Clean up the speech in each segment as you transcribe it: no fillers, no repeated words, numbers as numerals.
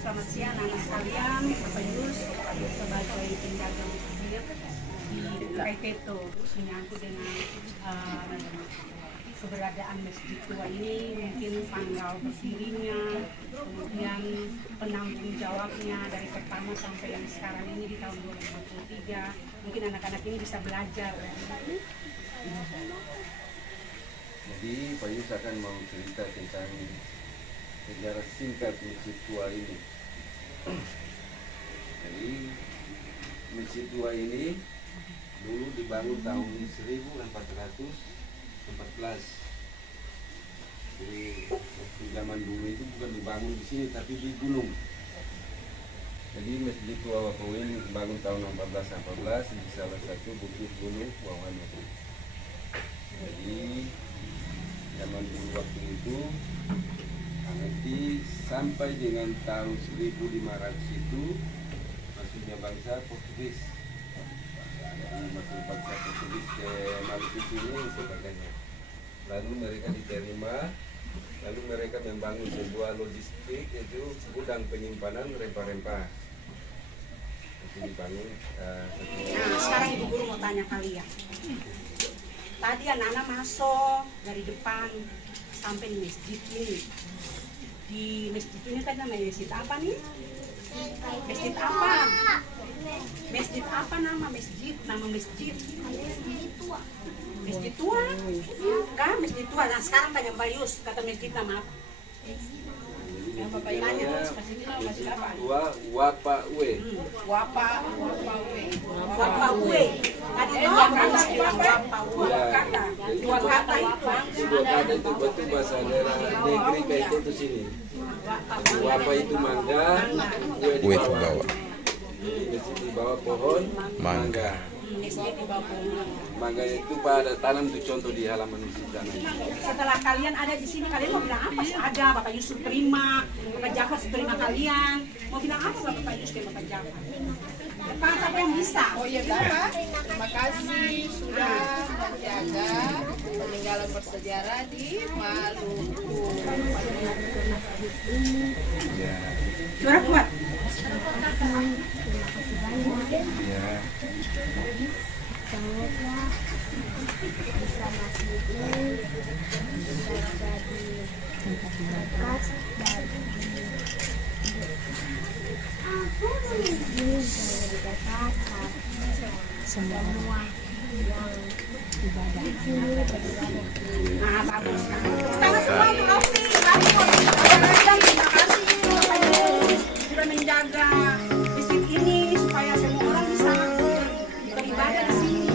Selamat siang anak sekalian, Bapak Yus sebagai penjaga masjid di Kaiteto menyangkut dengan keberadaan masjid tua ini, mungkin tanggal berdirinya, kemudian penanggung jawabnya dari pertama sampai yang sekarang ini di tahun 2023, mungkin anak-anak ini bisa belajar. Jadi Pak Yus akan mau cerita tentang sejarah singkat masjid tua ini. Jadi masjid tua ini dulu dibangun tahun 1414. Jadi waktu zaman dulu itu bukan dibangun di sini tapi di gunung. Jadi masjid tua Wakawin dibangun tahun 1414 di salah satu bukit gunung Wawanu. Jadi zaman dulu waktu itu nanti sampai dengan tahun 1500 itu masuknya bangsa Portugis. Masuk bangsa Portugis ke Maluku sini sebagainya. Lalu mereka diterima, lalu mereka membangun sebuah logistik yaitu gudang penyimpanan rempah-rempah. Itu dibangun. Nah, sekarang Ibu Guru mau tanya kalian. Tadi anak-anak masuk dari depan sampai di masjid ini. Di masjid ini kan namanya masjid apa nih? Masjid apa? Masjid apa nama masjid? Nama masjid? Masjid tua? Kan masjid tua. Nah sekarang tanya Mbak Yus, kata masjid nama apa? Yang Bapak tanya masjid apa? Tua Wapa Uwe. Wapa Uwe. Tadi dua kata Wapa Uwe. Dua kata itu. Dua kata itu betul bahasa daerah negeri kayak itu sini. Wapa itu mangga, Uwe di bawah. Jadi masjid di bawah pohon mangga. Mangga itu pada tanam tuh contoh di halaman masjid sana. Setelah kalian ada di sini, kalian mau bilang apa? Ada Bapak Yusuf terima, Bapak Jafar terima kalian. Mau bilang apa Bapak Yusuf ke Bapak Jafar? Depan siapa yang bisa? Oh iya Bapak, terima kasih sudah menjaga peninggalan bersejarah di Maluku. Ya, Suara kuat. Ya. Semoga bisa masuk ini bisa jadi bekas bagi ini menjadi bekas semua yang ibadah ini beribadah. Nah, bagus. Tangan semua untuk Opi. Bagus. Terima kasih Bapak Ibu sudah menjaga masjid ini supaya semua orang bisa beribadah di sini.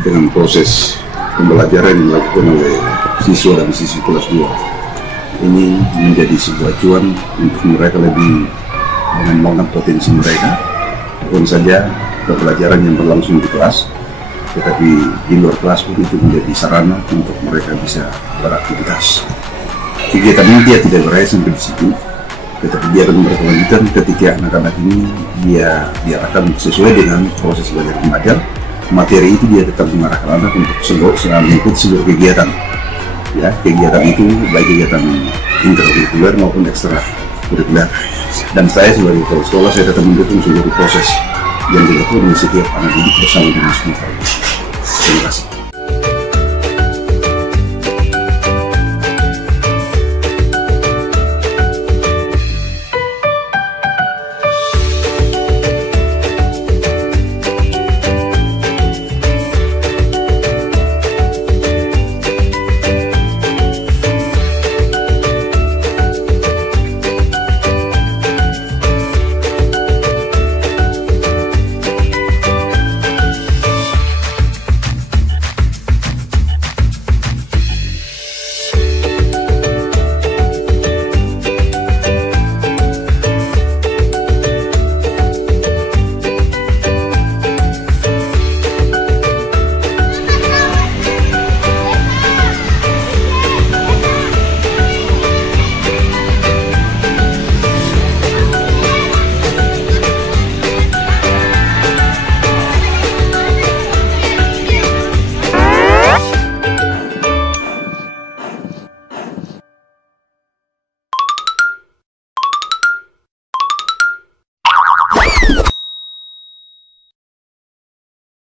dengan proses pembelajaran yang dilakukan oleh siswa dan siswi kelas 2. Ini menjadi sebuah acuan untuk mereka lebih mengembangkan potensi mereka, bukan saja pembelajaran yang berlangsung di kelas, tetapi di luar kelas pun itu menjadi sarana untuk mereka bisa beraktivitas. Kegiatan ini dia tidak berakhir sampai di situ, tetapi dia akan berkelanjutan ketika anak-anak ini dia diarahkan sesuai dengan proses belajar mengajar. Materi itu dia tetap mengarahkan anak untuk mengikuti seluruh kegiatan. Ya, kegiatan itu baik kegiatan interkurikuler maupun ekstrakurikuler. Dan saya sebagai kepala sekolah, saya tetap mendukung seluruh proses yang dilakukan oleh setiap anak didik bersama dengan semua. Terima kasih.